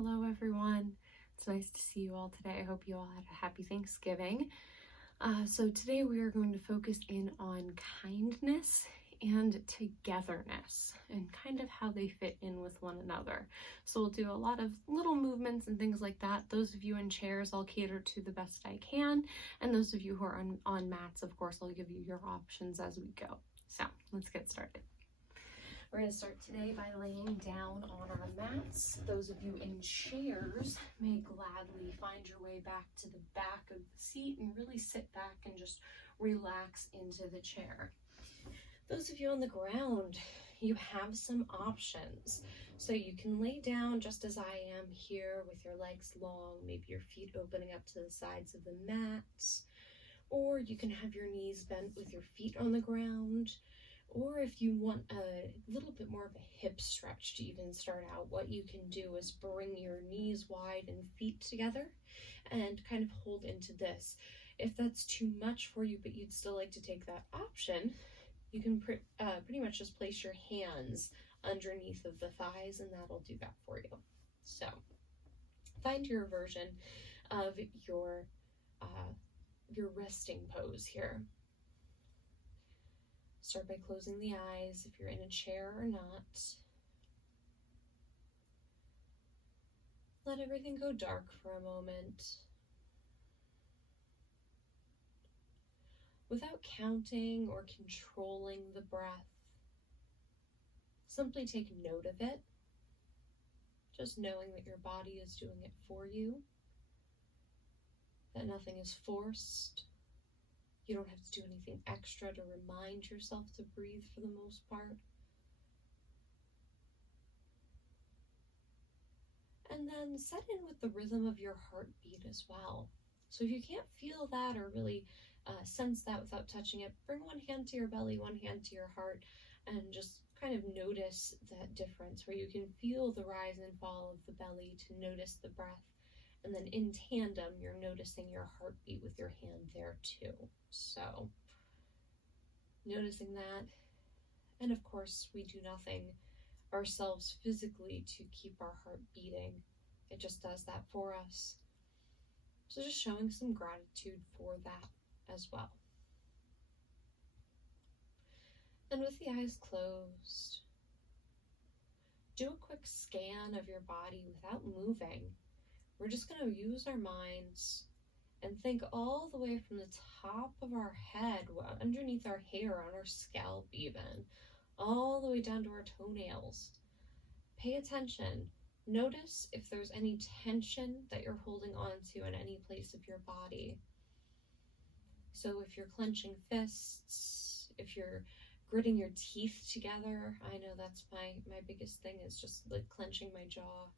Hello everyone. It's nice to see you all today. I hope you all had a happy Thanksgiving. So today we are going to focus in on kindness and togetherness and kind of how they fit in with one another. So we'll do a lot of little movements and things like that. Those of you in chairs, I'll cater to the best I can. And those of you who are on mats, of course, I'll give you your options as we go. So let's get started. We're going to start today by laying down on our mats. Those of you in chairs may gladly find your way back to the back of the seat and really sit back and just relax into the chair. Those of you on the ground, you have some options. So you can lay down just as I am here with your legs long, maybe your feet opening up to the sides of the mat, or you can have your knees bent with your feet on the ground. Or if you want a little bit more of a hip stretch to even start out, what you can do is bring your knees wide and feet together and kind of hold into this. If that's too much for you, but you'd still like to take that option, you can pretty much just place your hands underneath of the thighs and that'll do that for you. So find your version of your resting pose here. Start by closing the eyes if you're in a chair or not. Let everything go dark for a moment. Without counting or controlling the breath, simply take note of it. Just knowing that your body is doing it for you, that nothing is forced. You don't have to do anything extra to remind yourself to breathe for the most part. And then set in with the rhythm of your heartbeat as well. So if you can't feel that or really sense that without touching it, bring one hand to your belly, one hand to your heart, and just kind of notice that difference where you can feel the rise and fall of the belly to notice the breath. And then in tandem, you're noticing your heartbeat with your hand there too. So noticing that. And of course, we do nothing ourselves physically to keep our heart beating. It just does that for us. So just showing some gratitude for that as well. And with the eyes closed, do a quick scan of your body without moving. We're just going to use our minds and think all the way from the top of our head, underneath our hair, on our scalp even, all the way down to our toenails. Pay attention. Notice if there's any tension that you're holding on to in any place of your body. So if you're clenching fists, if you're gritting your teeth together, I know that's my biggest thing is just like clenching my jaw.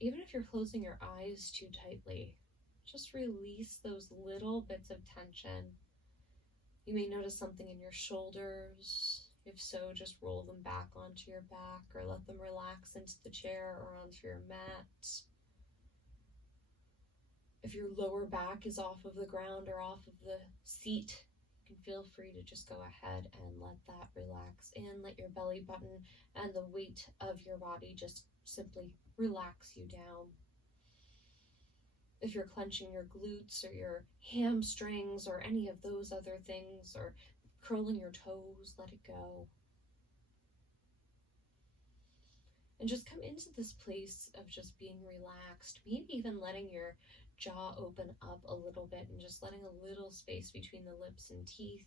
Even if you're closing your eyes too tightly, just release those little bits of tension. You may notice something in your shoulders. If so, just roll them back onto your back or let them relax into the chair or onto your mat. If your lower back is off of the ground or off of the seat, you can feel free to just go ahead and let that relax and let your belly button and the weight of your body just simply relax you down. If you're clenching your glutes or your hamstrings or any of those other things or curling your toes, let it go. And just come into this place of just being relaxed, maybe even letting your jaw open up a little bit and just letting a little space between the lips and teeth.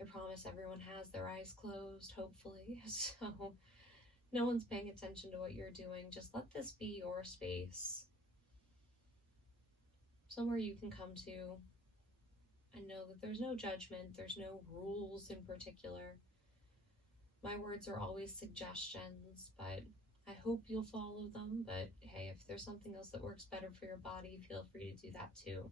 I promise everyone has their eyes closed, hopefully, so no one's paying attention to what you're doing. Just let this be your space. Somewhere you can come to and know that there's no judgment, there's no rules in particular. My words are always suggestions, but I hope you'll follow them. But hey, if there's something else that works better for your body, feel free to do that too.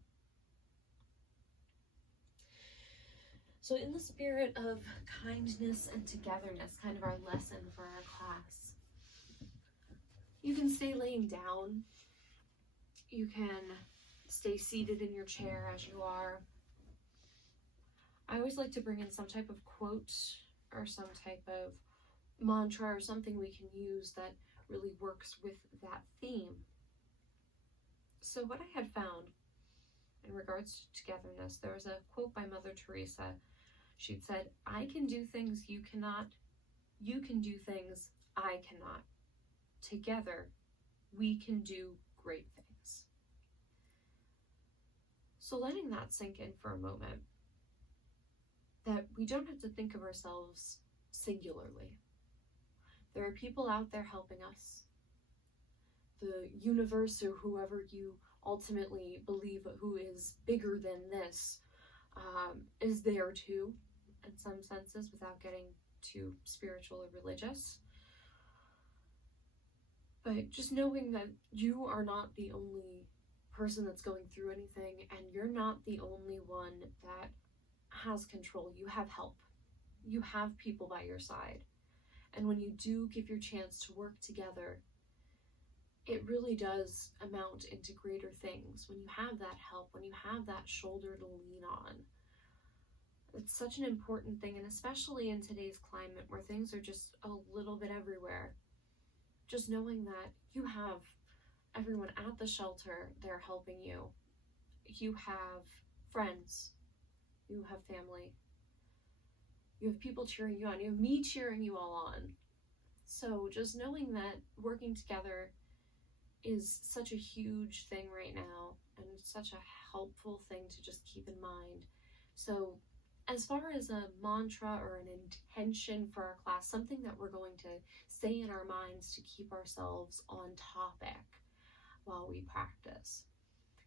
So in the spirit of kindness and togetherness, kind of our lesson for our class, you can stay laying down. You can stay seated in your chair as you are. I always like to bring in some type of quote or some type of mantra or something we can use that really works with that theme. So what I had found in regards to togetherness, there was a quote by Mother Teresa. She'd said, "I can do things you cannot. You can do things I cannot. Together, we can do great things." So letting that sink in for a moment, that we don't have to think of ourselves singularly. There are people out there helping us. The universe, or whoever you ultimately believe who is bigger than this, is there too, in some senses, without getting too spiritual or religious. But just knowing that you are not the only person that's going through anything, and you're not the only one that has control. You have help. You have people by your side. And when you do give your chance to work together, it really does amount into greater things. When you have that help, when you have that shoulder to lean on, it's such an important thing. And especially in today's climate where things are just a little bit everywhere, just knowing that you have everyone at the shelter, they're helping you. You have friends, you have family, you have people cheering you on, you have me cheering you all on. So just knowing that working together is such a huge thing right now, and such a helpful thing to just keep in mind. So as far as a mantra or an intention for our class, something that we're going to say in our minds to keep ourselves on topic while we practice.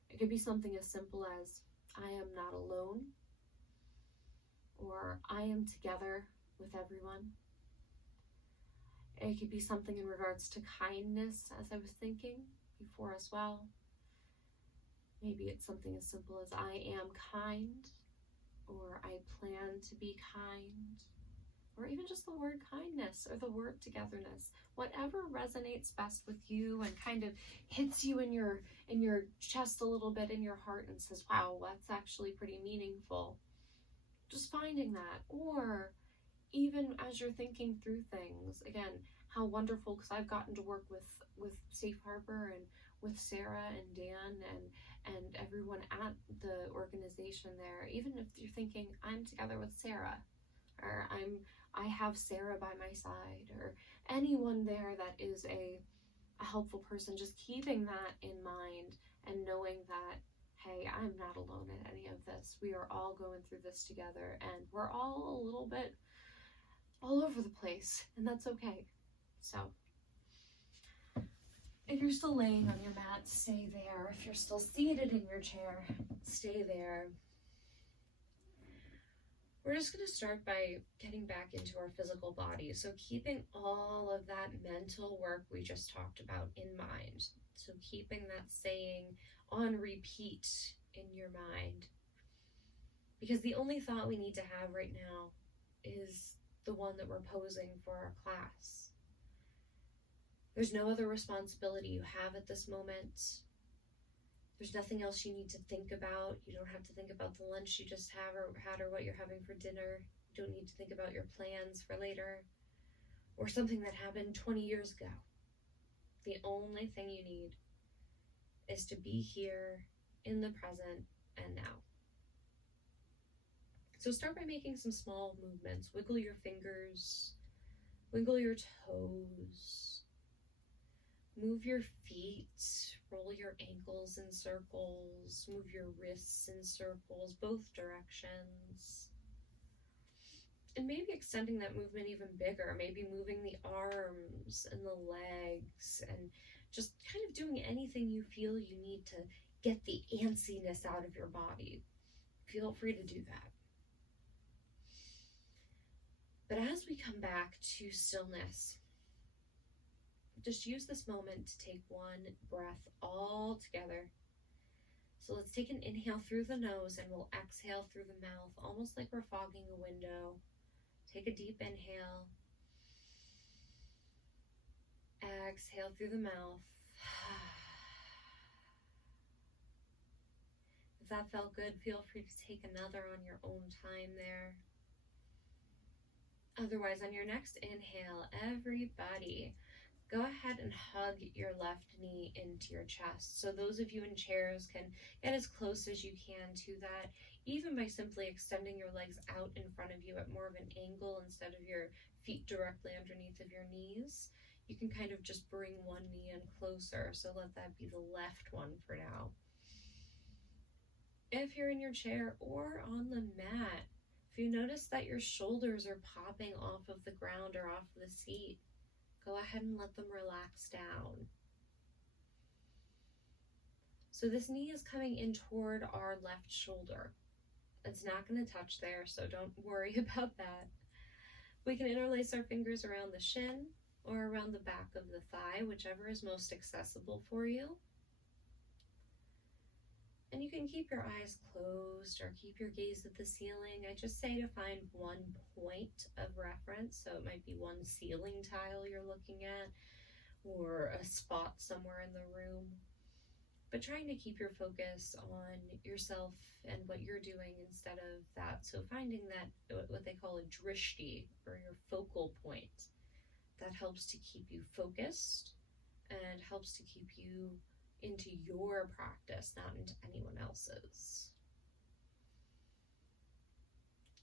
It could be something as simple as, "I am not alone," or "I am together with everyone." It could be something in regards to kindness, as I was thinking before as well. Maybe it's something as simple as, "I am kind," or "I plan to be kind," or even just the word kindness or the word togetherness. Whatever resonates best with you and kind of hits you in your chest a little bit, in your heart, and says, "Wow, that's actually pretty meaningful." Just finding that. Or even as you're thinking through things, again, how wonderful, because I've gotten to work with Safe Harbor and with Sarah and Dan and everyone at the organization there. Even if you're thinking, "I'm together with Sarah," or I have Sarah by my side, or anyone there that is a helpful person, just keeping that in mind and knowing that, hey, I'm not alone in any of this. We are all going through this together, and we're all a little bit all over the place, and that's okay. So if you're still laying on your mat, stay there. If you're still seated in your chair, stay there. We're just going to start by getting back into our physical body. So keeping all of that mental work we just talked about in mind. So keeping that saying on repeat in your mind. Because the only thought we need to have right now is the one that we're posing for our class. There's no other responsibility you have at this moment. There's nothing else you need to think about. You don't have to think about the lunch you just had or what you're having for dinner. You don't need to think about your plans for later or something that happened 20 years ago. The only thing you need is to be here in the present and now. So start by making some small movements. Wiggle your fingers, wiggle your toes, move your feet, roll your ankles in circles, move your wrists in circles, both directions. And maybe extending that movement even bigger, maybe moving the arms and the legs, and just kind of doing anything you feel you need to get the antsiness out of your body. Feel free to do that. But as we come back to stillness, just use this moment to take one breath all together. So let's take an inhale through the nose and we'll exhale through the mouth, almost like we're fogging a window. Take a deep inhale. Exhale through the mouth. If that felt good, feel free to take another on your own time there. Otherwise, on your next inhale, everybody, go ahead and hug your left knee into your chest. So those of you in chairs can get as close as you can to that, even by simply extending your legs out in front of you at more of an angle instead of your feet directly underneath of your knees. You can kind of just bring one knee in closer, so let that be the left one for now. If you're in your chair or on the mat, if you notice that your shoulders are popping off of the ground or off the seat, go ahead and let them relax down. So this knee is coming in toward our left shoulder. It's not going to touch there, so don't worry about that. We can interlace our fingers around the shin or around the back of the thigh, whichever is most accessible for you. And you can keep your eyes closed or keep your gaze at the ceiling. I just say to find one point of reference. So it might be one ceiling tile you're looking at or a spot somewhere in the room. But trying to keep your focus on yourself and what you're doing instead of that. So finding that, what they call a drishti, or your focal point, that helps to keep you focused and helps to keep you into your practice, not into anyone else's.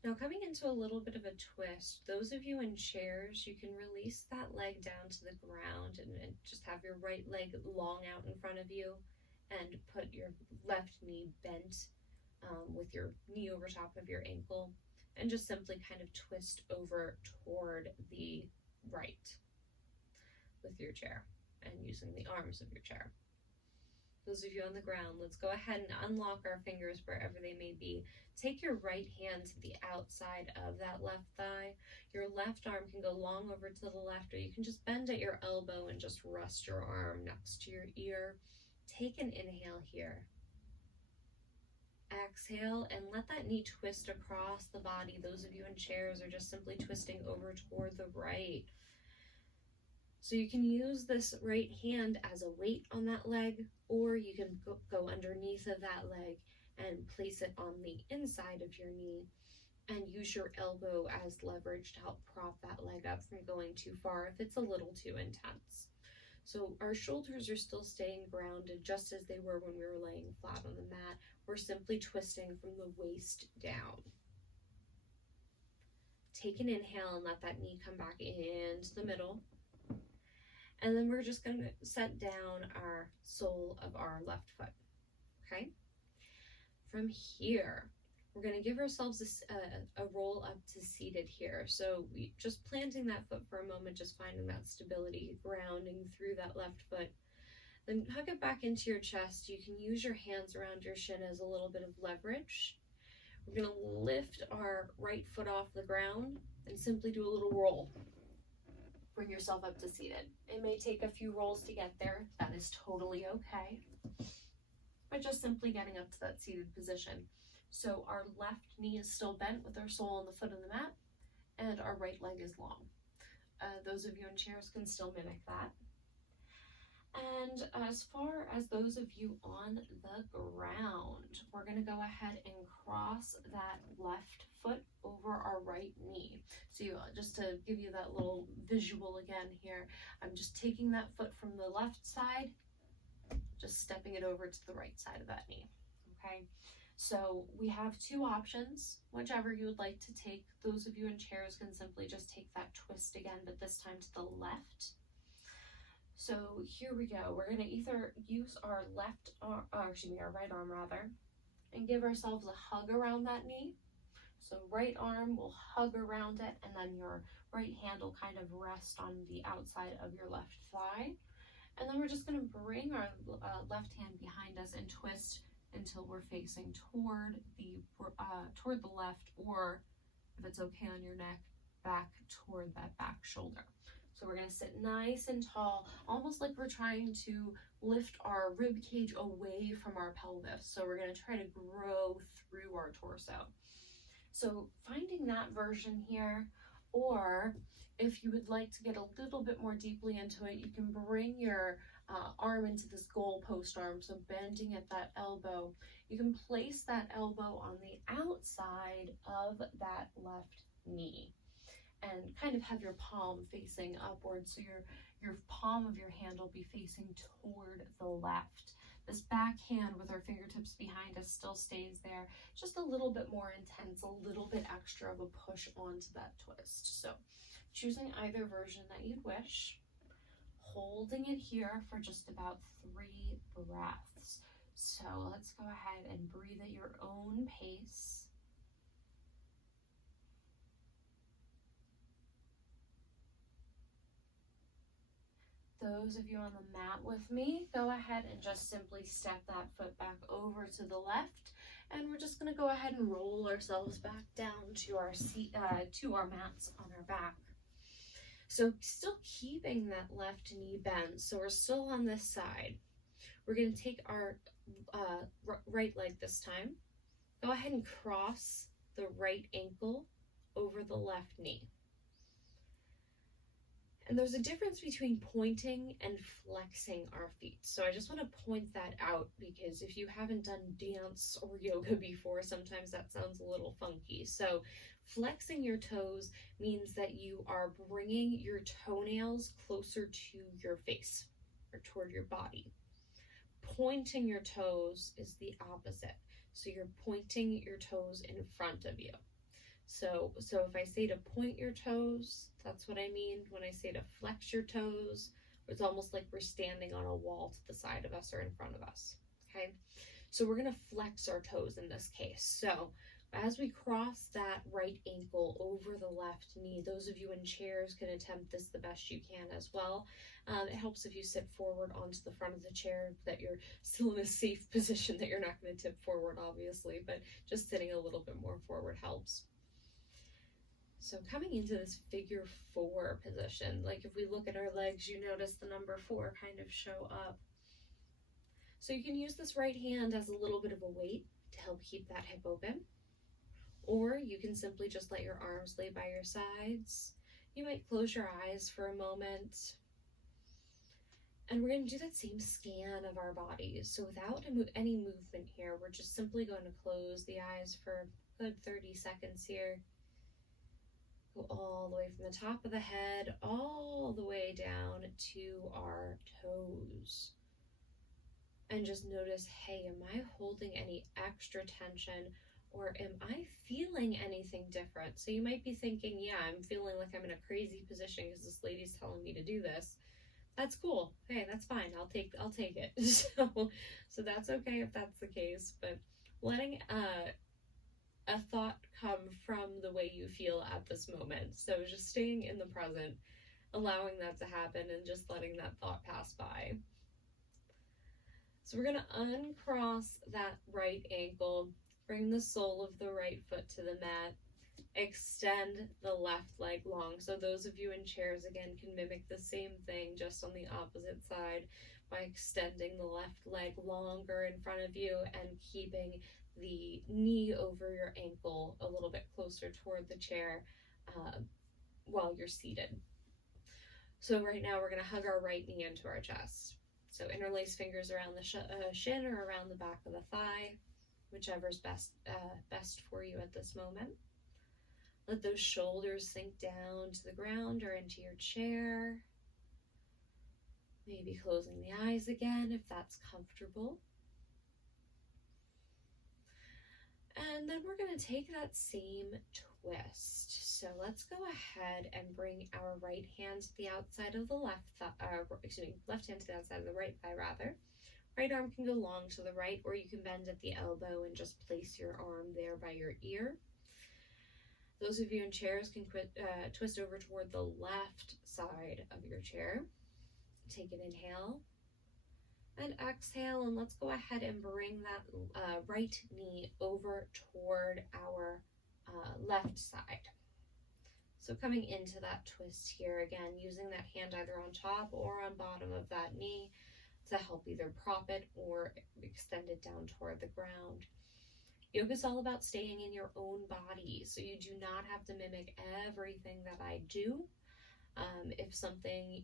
Now coming into a little bit of a twist, those of you in chairs, you can release that leg down to the ground and just have your right leg long out in front of you and put your left knee bent with your knee over top of your ankle and just simply kind of twist over toward the right with your chair and using the arms of your chair. Those of you on the ground, let's go ahead and unlock our fingers wherever they may be. Take your right hand to the outside of that left thigh. Your left arm can go long over to the left, or you can just bend at your elbow and just rest your arm next to your ear. Take an inhale here. Exhale and let that knee twist across the body. Those of you in chairs are just simply twisting over toward the right. So you can use this right hand as a weight on that leg, or you can go underneath of that leg and place it on the inside of your knee and use your elbow as leverage to help prop that leg up from going too far if it's a little too intense. So our shoulders are still staying grounded just as they were when we were laying flat on the mat. We're simply twisting from the waist down. Take an inhale and let that knee come back into the middle. And then we're just going to set down our sole of our left foot, okay? From here, we're going to give ourselves a roll up to seated here. So we just planting that foot for a moment, just finding that stability, grounding through that left foot. Then hug it back into your chest. You can use your hands around your shin as a little bit of leverage. We're going to lift our right foot off the ground and simply do a little roll. Bring yourself up to seated. It may take a few rolls to get there. That is totally okay. But just simply getting up to that seated position. So our left knee is still bent with our sole on the foot of the mat, and our right leg is long. Those of you in chairs can still mimic that. And as far as those of you on the ground, we're going to go ahead and cross that left foot over our right knee. So just to give you that little visual again here, I'm just taking that foot from the left side, just stepping it over to the right side of that knee, okay? So we have two options, whichever you would like to take. Those of you in chairs can simply just take that twist again, but this time to the left. So here we go. We're going to either use our our right arm rather, and give ourselves a hug around that knee. So right arm will hug around it, and then your right hand will kind of rest on the outside of your left thigh. And then we're just going to bring our left hand behind us and twist until we're facing toward the left, or if it's okay on your neck, back toward that back shoulder. So we're going to sit nice and tall, almost like we're trying to lift our rib cage away from our pelvis. So we're going to try to grow through our torso. So finding that version here, or if you would like to get a little bit more deeply into it, you can bring your arm into this goalpost arm, so bending at that elbow. You can place that elbow on the outside of that left knee. and kind of have your palm facing upward. So your palm of your hand will be facing toward the left. This back hand with our fingertips behind us still stays there, just a little bit more intense, a little bit extra of a push onto that twist. So choosing either version that you'd wish, holding it here for just about 3 breaths. So let's go ahead and breathe at your own pace. Those of you on the mat with me, go ahead and just simply step that foot back over to the left, and we're just going to go ahead and roll ourselves back down to our seat, to our mats on our back. So still keeping that left knee bent, so we're still on this side. We're going to take our right leg this time. Go ahead and cross the right ankle over the left knee. And there's a difference between pointing and flexing our feet. So I just want to point that out, because if you haven't done dance or yoga before, sometimes that sounds a little funky. So flexing your toes means that you are bringing your toenails closer to your face or toward your body. Pointing your toes is the opposite. So you're pointing your toes in front of you. So if I say to point your toes, that's what I mean. When I say to flex your toes, it's almost like we're standing on a wall to the side of us or in front of us, okay? So we're gonna flex our toes in this case. So as we cross that right ankle over the left knee, those of you in chairs can attempt this the best you can as well. It helps if you sit forward onto the front of the chair, that you're still in a safe position, that you're not gonna tip forward, obviously, but just sitting a little bit more forward helps. So coming into this figure 4 position, like if we look at our legs, you notice the number 4 kind of show up. So you can use this right hand as a little bit of a weight to help keep that hip open. Or you can simply just let your arms lay by your sides. You might close your eyes for a moment. And we're going to do that same scan of our bodies. So without any movement here, we're just simply going to close the eyes for a good 30 seconds here. Go all the way from the top of the head, all the way down to our toes. And just notice, hey, am I holding any extra tension, or am I feeling anything different? So you might be thinking, yeah, I'm feeling like I'm in a crazy position because this lady's telling me to do this. That's cool. Hey, that's fine. I'll take it. So that's okay if that's the case, but letting a thought come from the way you feel at this moment. So just staying in the present, allowing that to happen, and just letting that thought pass by. So we're going to uncross that right ankle, bring the sole of the right foot to the mat, extend the left leg long. So those of you in chairs, again, can mimic the same thing, just on the opposite side, by extending the left leg longer in front of you and keeping the knee over your ankle a little bit closer toward the chair while you're seated. So right now we're going to hug our right knee into our chest. So interlace fingers around the shin or around the back of the thigh, whichever's best for you at this moment. Let those shoulders sink down to the ground or into your chair. Maybe closing the eyes again if that's comfortable. And then we're going to take that same twist. So let's go ahead and bring our right hand to the outside of the left hand to the outside of the right thigh rather. Right arm can go long to the right, or you can bend at the elbow and just place your arm there by your ear. Those of you in chairs can twist over toward the left side of your chair. Take an inhale and exhale, and let's go ahead and bring that right knee over toward our left side. So coming into that twist here, again, using that hand either on top or on bottom of that knee to help either prop it or extend it down toward the ground. Yoga is all about staying in your own body, so you do not have to mimic everything that I do.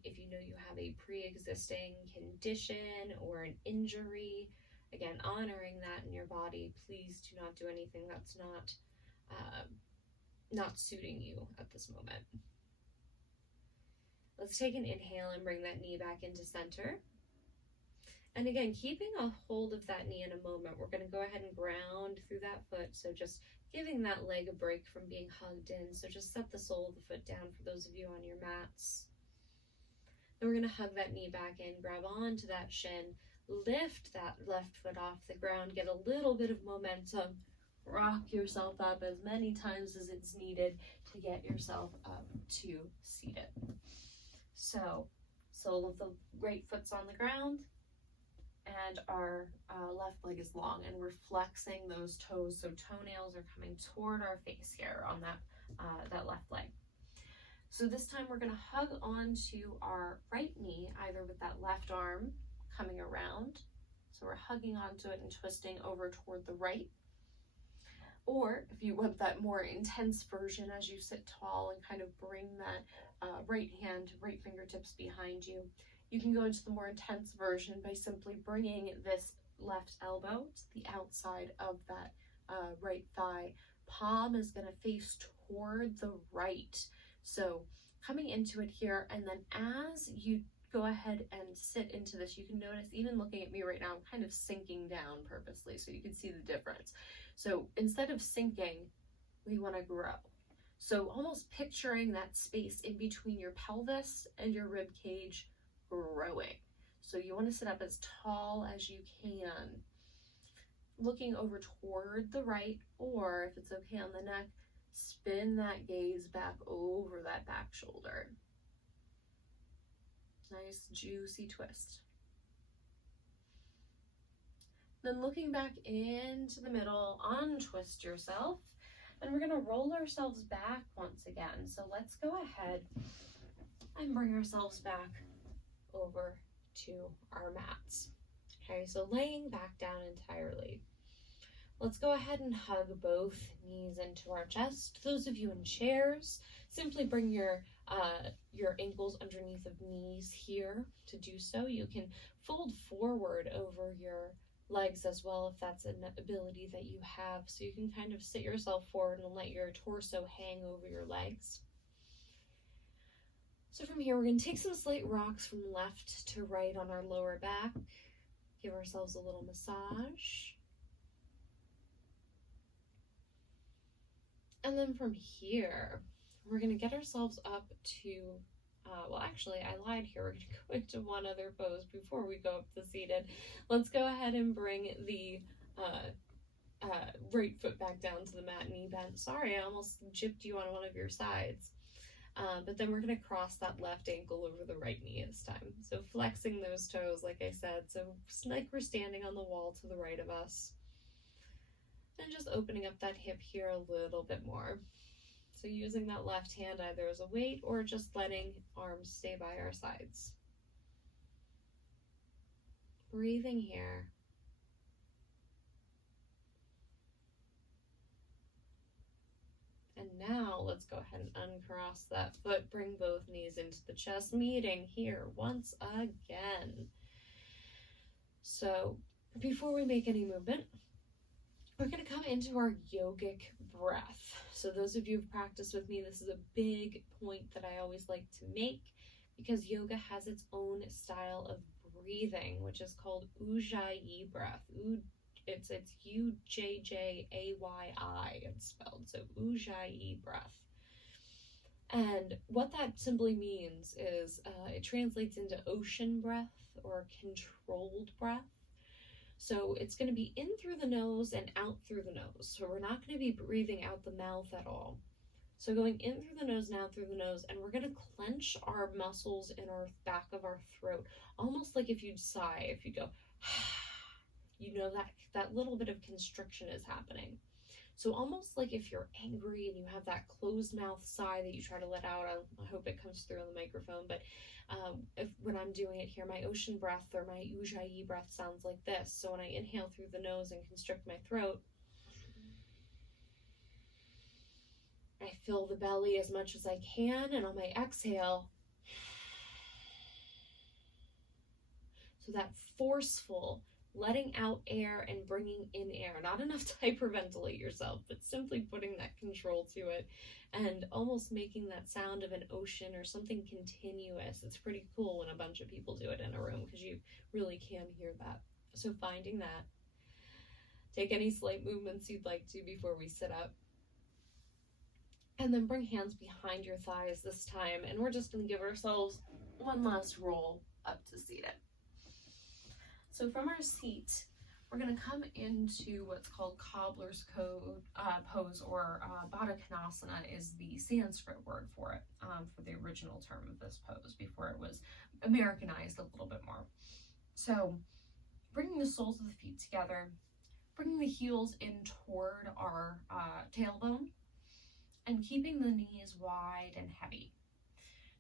If you know you have a pre-existing condition or an injury, again, honoring that in your body, please do not do anything that's not not suiting you at this moment. Let's take an inhale and bring that knee back into center. And again, keeping a hold of that knee in a moment, we're going to go ahead and ground through that foot. So just giving that leg a break from being hugged in. So just set the sole of the foot down for those of you on your mats. Then we're going to hug that knee back in, grab onto that shin, lift that left foot off the ground, get a little bit of momentum, rock yourself up as many times as it's needed to get yourself up to seated. So, sole of the right foot's on the ground, and our left leg is long, and we're flexing those toes, so toenails are coming toward our face here on that left leg. So this time we're going to hug onto our right knee, either with that left arm coming around, so we're hugging onto it and twisting over toward the right. Or if you want that more intense version as you sit tall and kind of bring that right fingertips behind you, you can go into the more intense version by simply bringing this left elbow to the outside of that right thigh. Palm is going to face toward the right. So coming into it here, and then as you go ahead and sit into this, you can notice, even looking at me right now, I'm kind of sinking down purposely so you can see the difference. So instead of sinking, we want to grow. So almost picturing that space in between your pelvis and your rib cage growing. So you want to sit up as tall as you can, looking over toward the right, or if it's okay on the neck, spin that gaze back over that back shoulder. Nice juicy twist. Then looking back into the middle, untwist yourself, and we're going to roll ourselves back once again. So let's go ahead and bring ourselves back over to our mats. Okay, so laying back down entirely. Let's go ahead and hug both knees into our chest. Those of you in chairs, simply bring your ankles underneath of knees here to do so. You can fold forward over your legs as well if that's an ability that you have. So you can kind of sit yourself forward and let your torso hang over your legs. So from here, we're going to take some slight rocks from left to right on our lower back. Give ourselves a little massage. And then from here, we're going to get ourselves up to, well, actually, I lied here. We're going to go into one other pose before we go up to seated. Let's go ahead and bring the right foot back down to the mat, knee bent. Sorry, I almost gypped you on one of your sides. But then we're going to cross that left ankle over the right knee this time. So flexing those toes, like I said. So it's like we're standing on the wall to the right of us. And just opening up that hip here a little bit more. So using that left hand either as a weight or just letting arms stay by our sides. Breathing here. And now let's go ahead and uncross that foot, bring both knees into the chest, meeting here once again. So before we make any movement, we're going to come into our yogic breath. So those of you who've practiced with me, this is a big point that I always like to make, because yoga has its own style of breathing, which is called Ujjayi breath. It's Ujjayi, it's spelled, so Ujjayi breath. And what that simply means is it translates into ocean breath or controlled breath. So it's going to be in through the nose and out through the nose. So we're not going to be breathing out the mouth at all. So going in through the nose and out through the nose, and we're going to clench our muscles in our back of our throat, almost like if you'd sigh, if you go, you know that little bit of constriction is happening. So almost like if you're angry and you have that closed mouth sigh that you try to let out. I hope it comes through on the microphone, but when I'm doing it here, my ocean breath or my Ujjayi breath sounds like this. So when I inhale through the nose and constrict my throat, I fill the belly as much as I can, and on my exhale, so that forceful letting out air and bringing in air. Not enough to hyperventilate yourself, but simply putting that control to it and almost making that sound of an ocean or something continuous. It's pretty cool when a bunch of people do it in a room because you really can hear that. So finding that. Take any slight movements you'd like to before we sit up. And then bring hands behind your thighs this time. And we're just going to give ourselves one last roll up to seated. So from our seat, we're going to come into what's called cobbler's pose, or Baddha Konasana is the Sanskrit word for it, for the original term of this pose before it was Americanized a little bit more. So bringing the soles of the feet together, bringing the heels in toward our tailbone, and keeping the knees wide and heavy.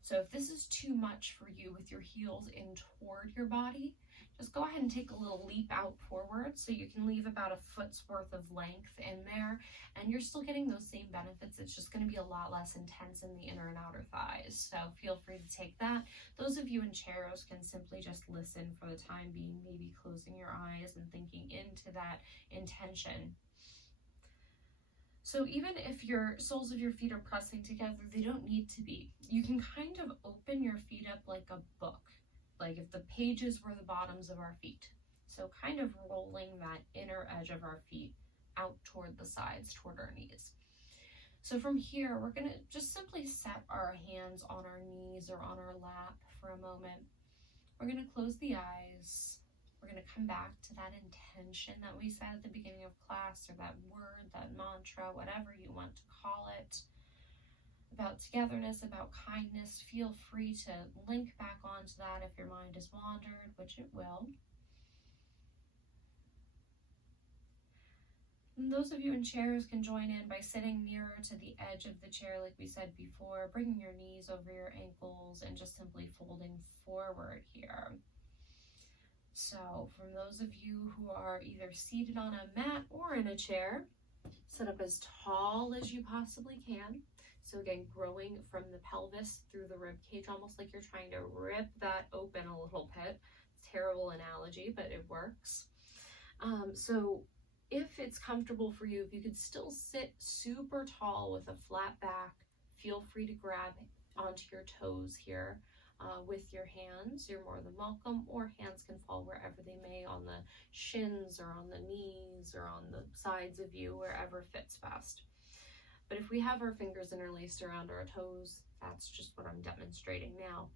So if this is too much for you with your heels in toward your body, just go ahead and take a little leap out forward so you can leave about a foot's worth of length in there, and you're still getting those same benefits. It's just going to be a lot less intense in the inner and outer thighs. So feel free to take that. Those of you in chairs can simply just listen for the time being, maybe closing your eyes and thinking into that intention. So even if your soles of your feet are pressing together, they don't need to be. You can kind of open your feet up like a book, like if the pages were the bottoms of our feet. So kind of rolling that inner edge of our feet out toward the sides, toward our knees. So from here, we're going to just simply set our hands on our knees or on our lap for a moment. We're going to close the eyes. We're going to come back to that intention that we said at the beginning of class, or that word, that mantra, whatever you want to call it, about togetherness, about kindness. Feel free to link back onto that if your mind has wandered, which it will. And those of you in chairs can join in by sitting nearer to the edge of the chair, like we said before, bringing your knees over your ankles and just simply folding forward here. So from those of you who are either seated on a mat or in a chair, sit up as tall as you possibly can. So again, growing from the pelvis through the rib cage, almost like you're trying to rip that open a little bit. Terrible analogy, but it works. So if it's comfortable for you, if you could still sit super tall with a flat back, feel free to grab onto your toes here. With your hands, you're more than welcome, or hands can fall wherever they may, on the shins or on the knees or on the sides of you, wherever fits best. But if we have our fingers interlaced around our toes, that's just what I'm demonstrating now.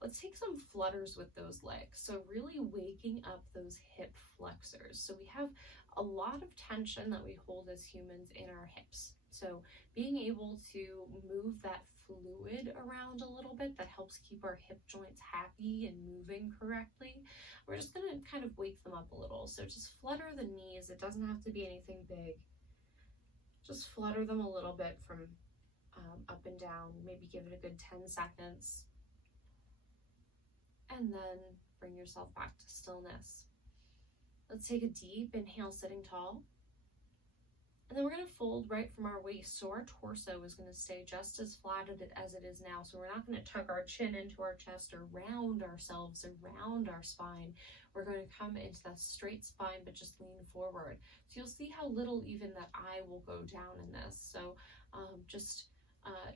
Let's take some flutters with those legs. So really waking up those hip flexors. So we have a lot of tension that we hold as humans in our hips. So being able to move that fluid around a little bit, that helps keep our hip joints happy and moving correctly. We're just going to kind of wake them up a little. So just flutter the knees. It doesn't have to be anything big. Just flutter them a little bit from up and down. Maybe give it a good 10 seconds. And then bring yourself back to stillness. Let's take a deep inhale, sitting tall. And then we're going to fold right from our waist. So our torso is going to stay just as flat as it is now. So we're not going to tuck our chin into our chest or round ourselves around our spine. We're going to come into that straight spine, but just lean forward. So you'll see how little even that eye will go down in this. So just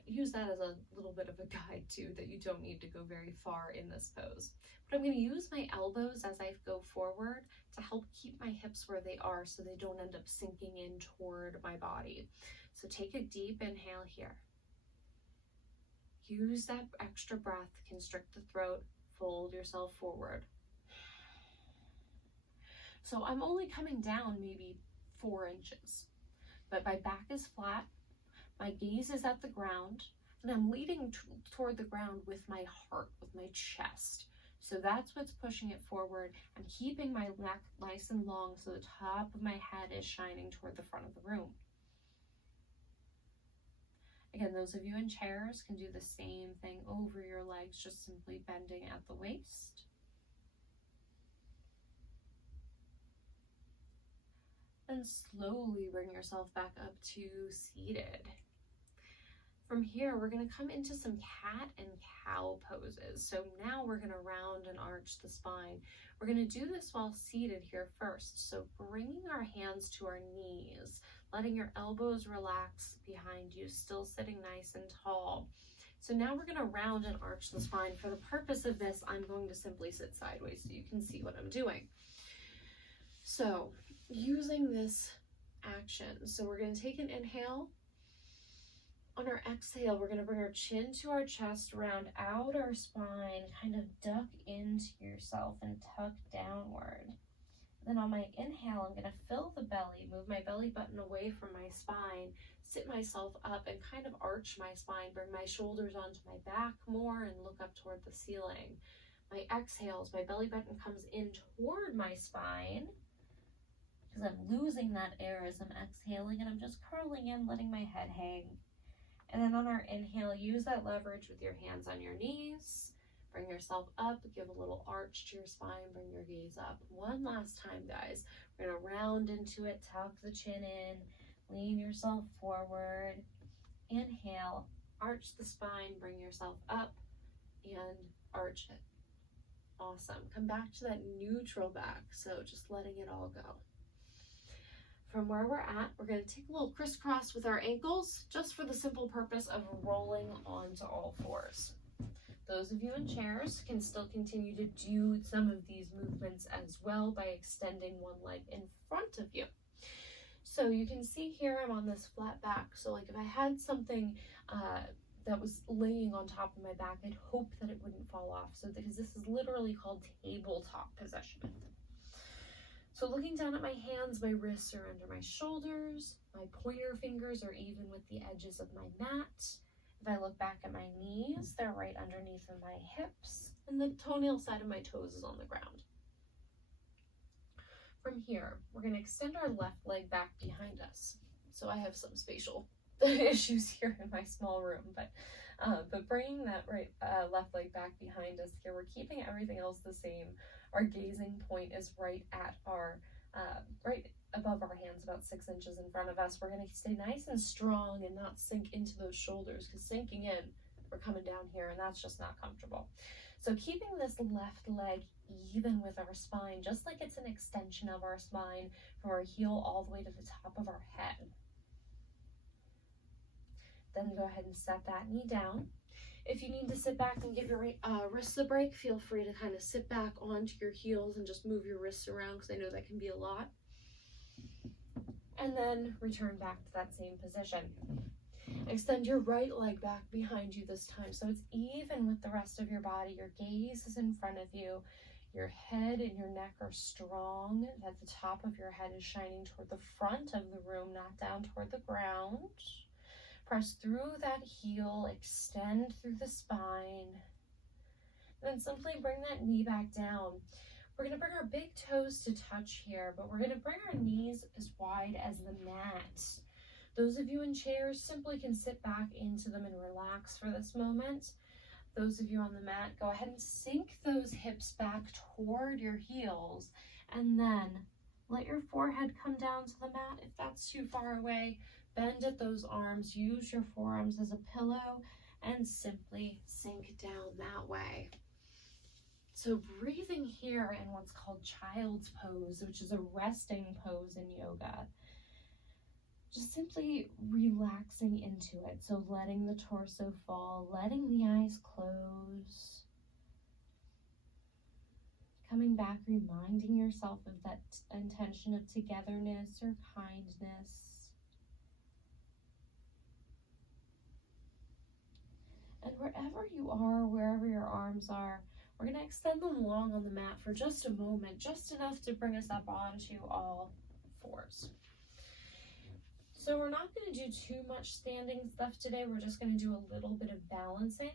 use that as a little bit of a guide too, that you don't need to go very far in this pose. But I'm going to use my elbows as I go forward to help keep my hips where they are so they don't end up sinking in toward my body. So take a deep inhale here. Use that extra breath, constrict the throat, fold yourself forward. So I'm only coming down maybe 4 inches, but my back is flat. My gaze is at the ground, and I'm leading toward the ground with my heart, with my chest. So that's what's pushing it forward. I'm keeping my neck nice and long so the top of my head is shining toward the front of the room. Again, those of you in chairs can do the same thing over your legs, just simply bending at the waist. And slowly bring yourself back up to seated. From here, we're going to come into some cat and cow poses. So now we're going to round and arch the spine. We're going to do this while seated here first. So bringing our hands to our knees, letting your elbows relax behind you, still sitting nice and tall. So now we're going to round and arch the spine. For the purpose of this, I'm going to simply sit sideways so you can see what I'm doing. So using this action, so we're going to take an inhale. On our exhale, we're going to bring our chin to our chest, round out our spine, kind of duck into yourself and tuck downward. Then on my inhale, I'm going to fill the belly, move my belly button away from my spine, sit myself up and kind of arch my spine, bring my shoulders onto my back more and look up toward the ceiling. My exhales, my belly button comes in toward my spine because I'm losing that air as I'm exhaling, and I'm just curling in, letting my head hang. And then on our inhale, use that leverage with your hands on your knees. Bring yourself up, give a little arch to your spine, bring your gaze up. One last time, guys. We're going to round into it, tuck the chin in, lean yourself forward. Inhale, arch the spine, bring yourself up, and arch it. Awesome. Come back to that neutral back, so just letting it all go. From where we're at, we're going to take a little crisscross with our ankles, just for the simple purpose of rolling onto all fours. Those of you in chairs can still continue to do some of these movements as well by extending one leg in front of you. So you can see here I'm on this flat back. So like if I had something that was laying on top of my back, I'd hope that it wouldn't fall off. So because this is literally called tabletop position. So looking down at my hands, my wrists are under my shoulders, my pointer fingers are even with the edges of my mat. If I look back at my knees, they're right underneath of my hips, and the toenail side of my toes is on the ground. From here, we're going to extend our left leg back behind us. So I have some spatial issues here in my small room, but bringing that left leg back behind us here, we're keeping everything else the same. Our gazing point is right at our, right above our hands, about 6 inches in front of us. We're going to stay nice and strong and not sink into those shoulders, because sinking in, we're coming down here, and that's just not comfortable. So keeping this left leg even with our spine, just like it's an extension of our spine from our heel all the way to the top of our head. Then go ahead and set that knee down. If you need to sit back and give your wrists a break, feel free to kind of sit back onto your heels and just move your wrists around, because I know that can be a lot. And then return back to that same position. Extend your right leg back behind you this time, so it's even with the rest of your body. Your gaze is in front of you. Your head and your neck are strong, that the top of your head is shining toward the front of the room, not down toward the ground. Press through that heel, extend through the spine. Then simply bring that knee back down. We're going to bring our big toes to touch here, but we're going to bring our knees as wide as the mat. Those of you in chairs simply can sit back into them and relax for this moment. Those of you on the mat, go ahead and sink those hips back toward your heels, and then let your forehead come down to the mat. If that's too far away, bend at those arms, use your forearms as a pillow, and simply sink down that way. So breathing here in what's called child's pose, which is a resting pose in yoga. Just simply relaxing into it. So letting the torso fall, letting the eyes close. Coming back, reminding yourself of that intention of togetherness or kindness. And wherever you are, wherever your arms are, we're going to extend them long on the mat for just a moment, just enough to bring us up onto all fours. So we're not going to do too much standing stuff today. We're just going to do a little bit of balancing.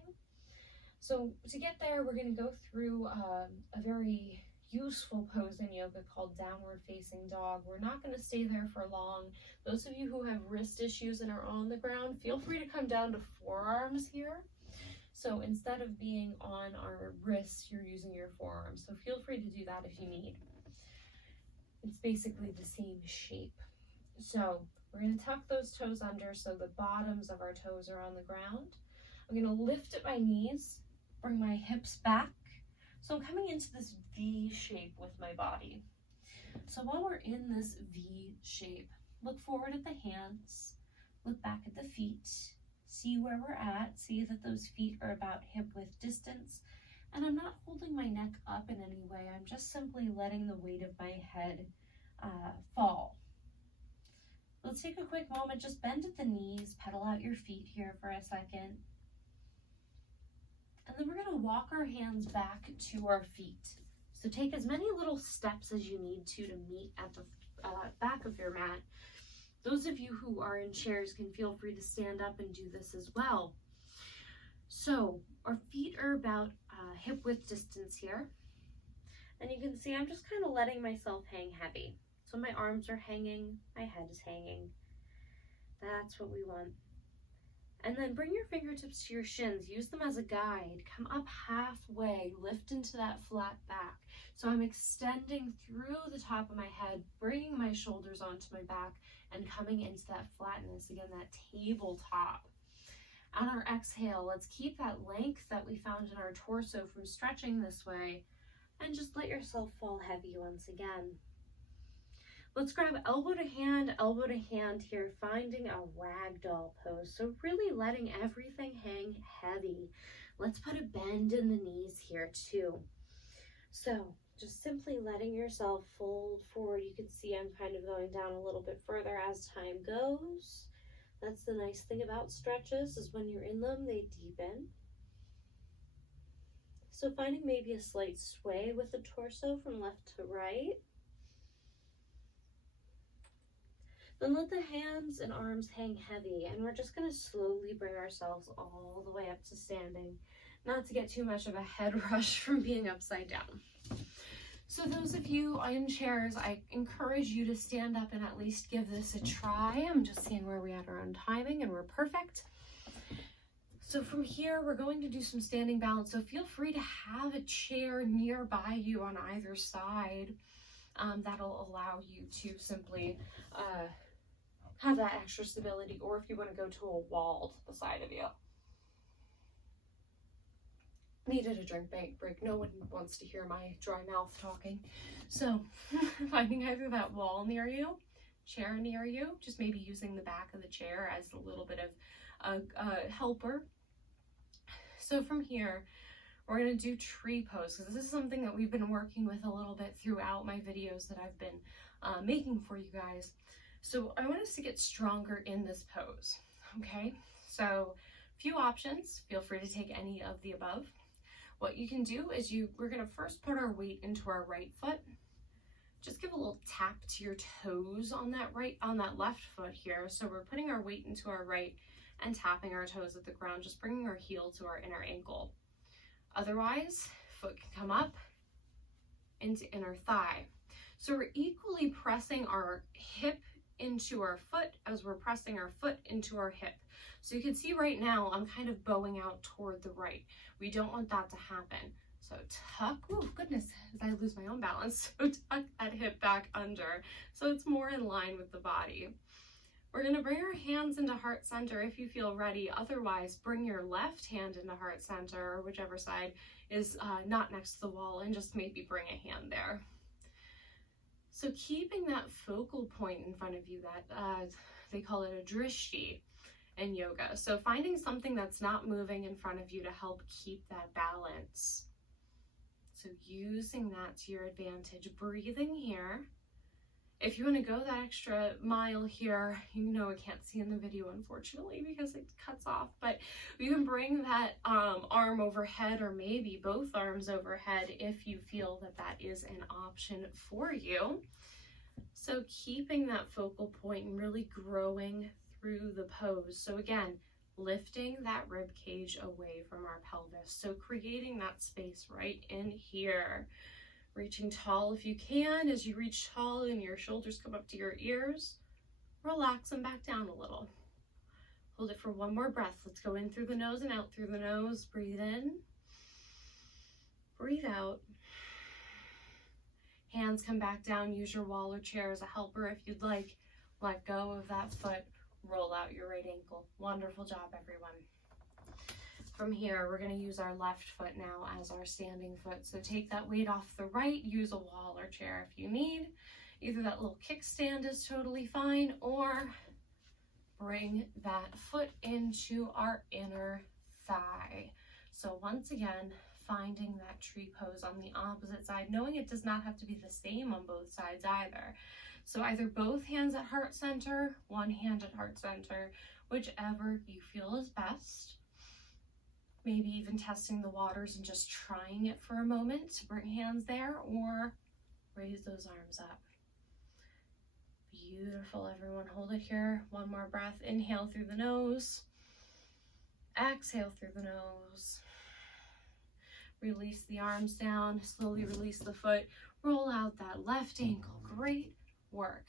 So to get there, we're going to go through a very useful pose in yoga called downward facing dog. We're not going to stay there for long. Those of you who have wrist issues and are on the ground, feel free to come down to forearms here. So instead of being on our wrists, you're using your forearms. So feel free to do that if you need. It's basically the same shape. So We're going to tuck those toes under so the bottoms of our toes are on the ground. I'm going to lift at my knees, bring my hips back. So I'm coming into this V shape with my body. So while we're in this V shape, look forward at the hands, look back at the feet, see where we're at, see that those feet are about hip width distance, and I'm not holding my neck up in any way. I'm just simply letting the weight of my head fall. Let's take a quick moment, just bend at the knees, pedal out your feet here for a second. And then we're going to walk our hands back to our feet. So take as many little steps as you need to meet at the back of your mat. Those of you who are in chairs can feel free to stand up and do this as well. So our feet are about hip width distance here. And you can see I'm just kind of letting myself hang heavy. So my arms are hanging, my head is hanging. That's what we want. And then bring your fingertips to your shins. Use them as a guide. Come up halfway, lift into that flat back. So I'm extending through the top of my head, bringing my shoulders onto my back and coming into that flatness. Again, that tabletop. On our exhale, let's keep that length that we found in our torso from stretching this way and just let yourself fall heavy once again. Let's grab elbow to hand here, finding a ragdoll pose. So really letting everything hang heavy. Let's put a bend in the knees here too. So just simply letting yourself fold forward. You can see I'm kind of going down a little bit further as time goes. That's the nice thing about stretches, is when you're in them, they deepen. So finding maybe a slight sway with the torso from left to right. Then let the hands and arms hang heavy, and we're just going to slowly bring ourselves all the way up to standing, not to get too much of a head rush from being upside down. So those of you in chairs, I encourage you to stand up and at least give this a try. I'm just seeing where we're at our own timing, and we're perfect. So from here, we're going to do some standing balance. So feel free to have a chair nearby you on either side. That'll allow you to simply have that extra stability, or if you want to go to a wall to the side of you. Needed a drink break. No one wants to hear my dry mouth talking. So finding either that wall near you, chair near you, just maybe using the back of the chair as a little bit of a helper. So from here, we're going to do tree pose, because this is something that we've been working with a little bit throughout my videos that I've been making for you guys. So I want us to get stronger in this pose, okay? So a few options. Feel free to take any of the above. What you can do is we're going to first put our weight into our right foot. Just give a little tap to your toes on that left foot here. So we're putting our weight into our right and tapping our toes at the ground, just bringing our heel to our inner ankle. Otherwise, foot can come up into inner thigh. So we're equally pressing our hip into our foot as we're pressing our foot into our hip. So you can see right now I'm kind of bowing out toward the right. We don't want that to happen. So tuck, oh goodness, as I lose my own balance. So tuck that hip back under so it's more in line with the body. We're going to bring our hands into heart center if you feel ready. Otherwise, bring your left hand into heart center, or whichever side is not next to the wall, and just maybe bring a hand there. So keeping that focal point in front of you, that they call it a drishti in yoga. So finding something that's not moving in front of you to help keep that balance. So using that to your advantage, breathing here. If you want to go that extra mile here, you know I can't see in the video unfortunately because it cuts off, but you can bring that arm overhead, or maybe both arms overhead if you feel that that is an option for you. So keeping that focal point and really growing through the pose. So again, lifting that rib cage away from our pelvis. So creating that space right in here. Reaching tall if you can. As you reach tall and your shoulders come up to your ears, relax them back down a little. Hold it for one more breath. Let's go in through the nose and out through the nose. Breathe in. Breathe out. Hands come back down. Use your wall or chair as a helper if you'd like. Let go of that foot, roll out your right ankle. Wonderful job, everyone. From here, we're going to use our left foot now as our standing foot. So take that weight off the right, use a wall or chair if you need. Either that little kickstand is totally fine, or bring that foot into our inner thigh. So once again, finding that tree pose on the opposite side, knowing it does not have to be the same on both sides either. So either both hands at heart center, one hand at heart center, whichever you feel is best. Maybe even testing the waters and just trying it for a moment to bring hands there, or raise those arms up. Beautiful, everyone. Hold it here. One more breath. Inhale through the nose. Exhale through the nose. Release the arms down. Slowly release the foot. Roll out that left ankle. Great work.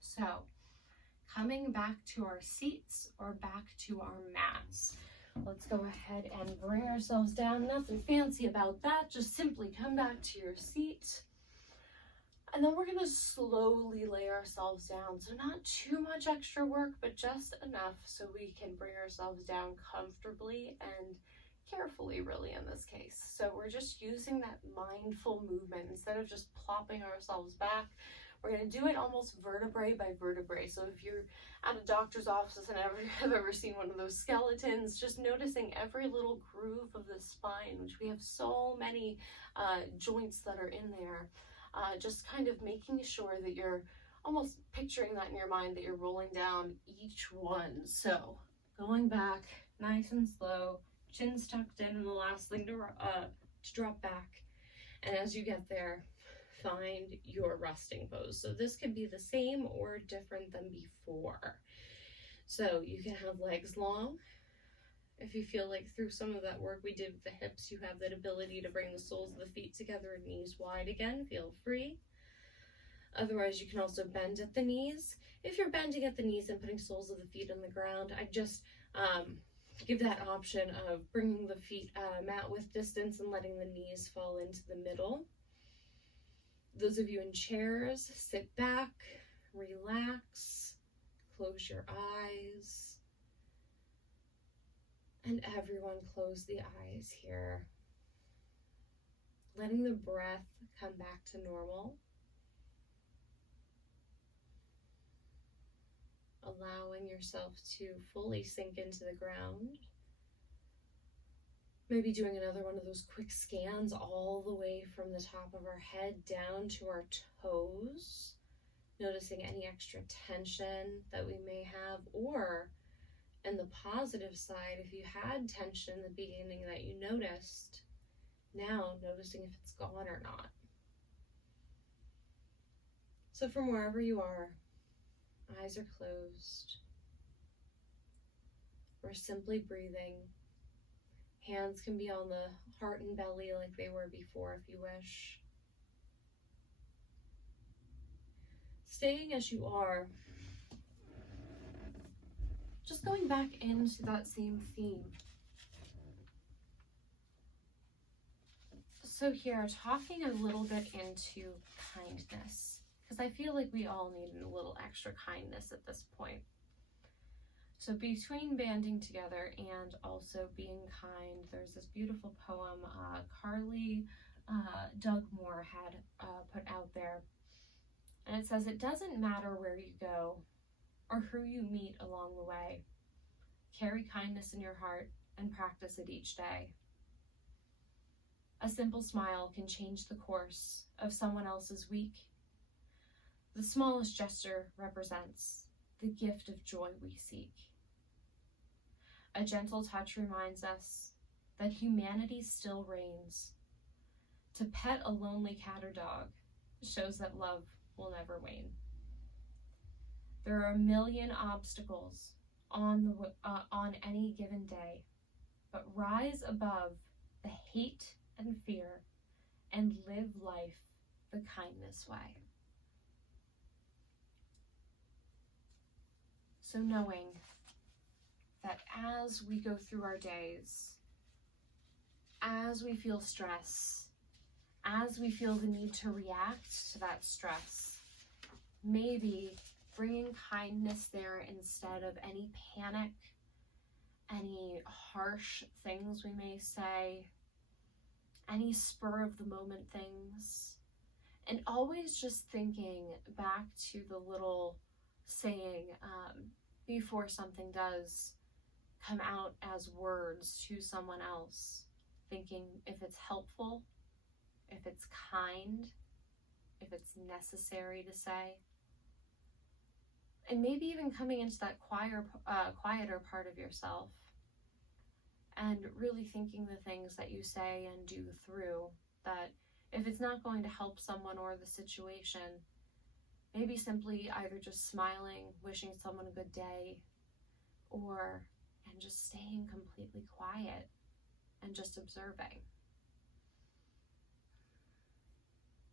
So, coming back to our seats or back to our mats. Let's go ahead and bring ourselves down. Nothing fancy about that. Just simply come back to your seat. And then we're going to slowly lay ourselves down. So not too much extra work, but just enough so we can bring ourselves down comfortably and carefully, really, in this case. So we're just using that mindful movement instead of just plopping ourselves back. We're going to do it almost vertebrae by vertebrae. So if you're at a doctor's office and have ever seen one of those skeletons, just noticing every little groove of the spine, which we have so many joints that are in there. Just kind of making sure that you're almost picturing that in your mind, that you're rolling down each one. So going back nice and slow, chin's tucked in, and the last thing to drop back. And as you get there, find your resting pose. So this can be the same or different than before. So you can have legs long. If you feel like through some of that work we did with the hips, you have that ability to bring the soles of the feet together and knees wide again, feel free. Otherwise, you can also bend at the knees. If you're bending at the knees and putting soles of the feet on the ground, I just give that option of bringing the feet mat width distance and letting the knees fall into the middle. Those of you in chairs, sit back, relax, close your eyes. And everyone close the eyes here. Letting the breath come back to normal. Allowing yourself to fully sink into the ground. Maybe doing another one of those quick scans all the way from the top of our head down to our toes. Noticing any extra tension that we may have, or and the positive side, if you had tension in the beginning that you noticed, now noticing if it's gone or not. So from wherever you are, eyes are closed. We're simply breathing. Hands can be on the heart and belly like they were before if you wish. Staying as you are, just going back into that same theme. So here, talking a little bit into kindness, because I feel like we all need a little extra kindness at this point. So between banding together and also being kind, there's this beautiful poem Carly Dugmore had put out there. And it says, "It doesn't matter where you go or who you meet along the way. Carry kindness in your heart and practice it each day. A simple smile can change the course of someone else's week. The smallest gesture represents the gift of joy we seek. A gentle touch reminds us that humanity still reigns. To pet a lonely cat or dog shows that love will never wane. There are a million obstacles on any given day, but rise above the hate and fear and live life the kindness way." So knowing that as we go through our days, as we feel stress, as we feel the need to react to that stress, maybe bringing kindness there instead of any panic, any harsh things we may say, any spur of the moment things, and always just thinking back to the little saying before something does come out as words to someone else, thinking if it's helpful, if it's kind, if it's necessary to say. And maybe even coming into that quieter part of yourself and really thinking the things that you say and do through, that if it's not going to help someone or the situation, maybe simply either just smiling, wishing someone a good day, and just staying completely quiet and just observing.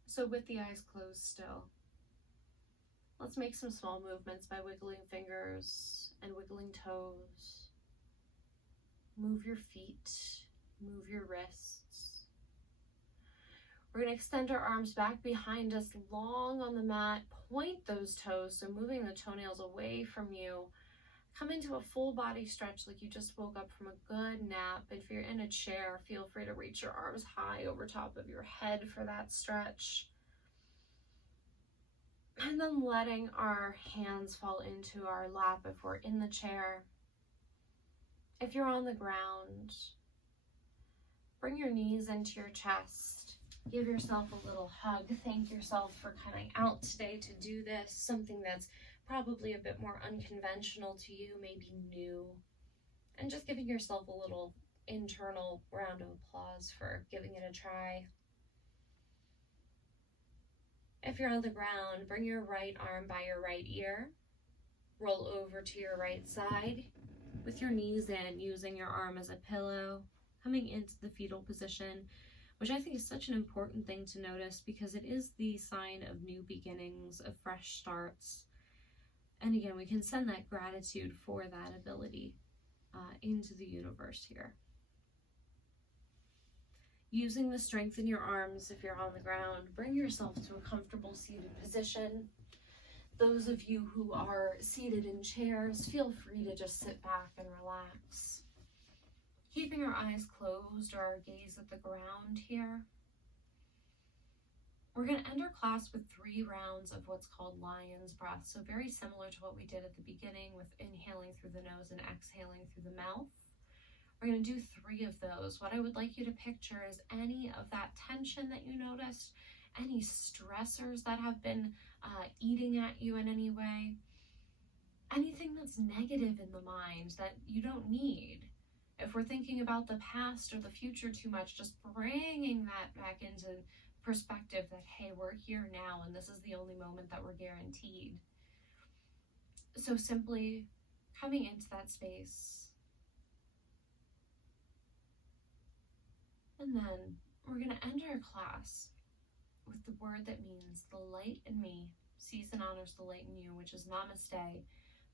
So with the eyes closed still, let's make some small movements by wiggling fingers and wiggling toes. Move your feet, move your wrists. We're going to extend our arms back behind us, long on the mat. Point those toes, so moving the toenails away from you. Come into a full body stretch like you just woke up from a good nap. If you're in a chair, feel free to reach your arms high over top of your head for that stretch. And then letting our hands fall into our lap if we're in the chair. If you're on the ground, bring your knees into your chest. Give yourself a little hug. Thank yourself for coming out today to do this, something that's probably a bit more unconventional to you, maybe new. And just giving yourself a little internal round of applause for giving it a try. If you're on the ground, bring your right arm by your right ear. Roll over to your right side with your knees in, using your arm as a pillow, coming into the fetal position, which I think is such an important thing to notice because it is the sign of new beginnings, of fresh starts. And again, we can send that gratitude for that ability into the universe here. Using the strength in your arms, if you're on the ground, bring yourself to a comfortable seated position. Those of you who are seated in chairs, feel free to just sit back and relax. Keeping our eyes closed or our gaze at the ground here. We're going to end our class with 3 rounds of what's called lion's breath. So very similar to what we did at the beginning with inhaling through the nose and exhaling through the mouth. We're going to do 3 of those. What I would like you to picture is any of that tension that you noticed, any stressors that have been eating at you in any way, anything that's negative in the mind that you don't need. If we're thinking about the past or the future too much, just bringing that back into perspective that, hey, we're here now and this is the only moment that we're guaranteed. So simply coming into that space. And then we're going to end our class with the word that means the light in me sees and honors the light in you, which is namaste.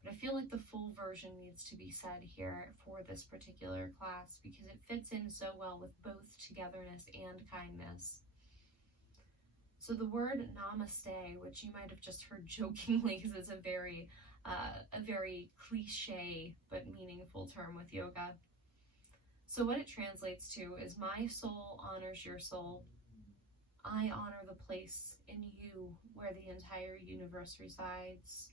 But I feel like the full version needs to be said here for this particular class because it fits in so well with both togetherness and kindness. So the word namaste, which you might have just heard jokingly because it's a very cliche but meaningful term with yoga. So what it translates to is my soul honors your soul. I honor the place in you where the entire universe resides.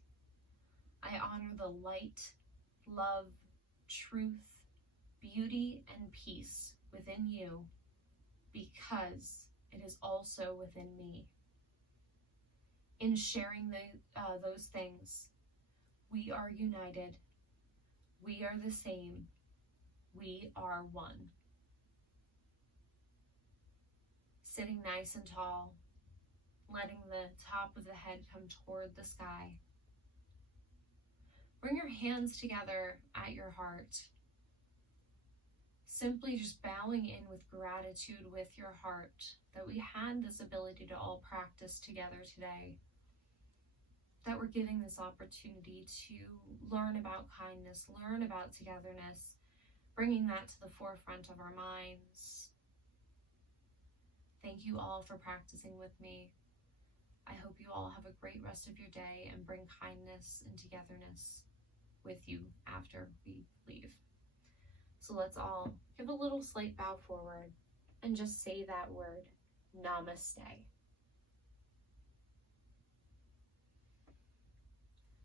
I honor the light, love, truth, beauty, and peace within you because it is also within me. In sharing those things, we are united. We are the same. We are one. Sitting nice and tall, letting the top of the head come toward the sky. Bring your hands together at your heart. Simply just bowing in with gratitude with your heart that we had this ability to all practice together today. That we're giving this opportunity to learn about kindness, learn about togetherness, bringing that to the forefront of our minds. Thank you all for practicing with me. I hope you all have a great rest of your day and bring kindness and togetherness with you after we leave. So let's all give a little slight bow forward and just say that word, namaste.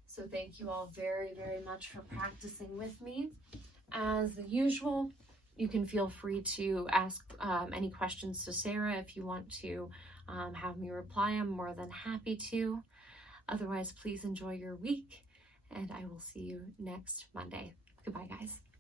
So thank you all very, very much for practicing with me. As usual, you can feel free to ask any questions to Sarah if you want to have me reply. I'm more than happy to. Otherwise, please enjoy your week, and I will see you next Monday. Goodbye, guys.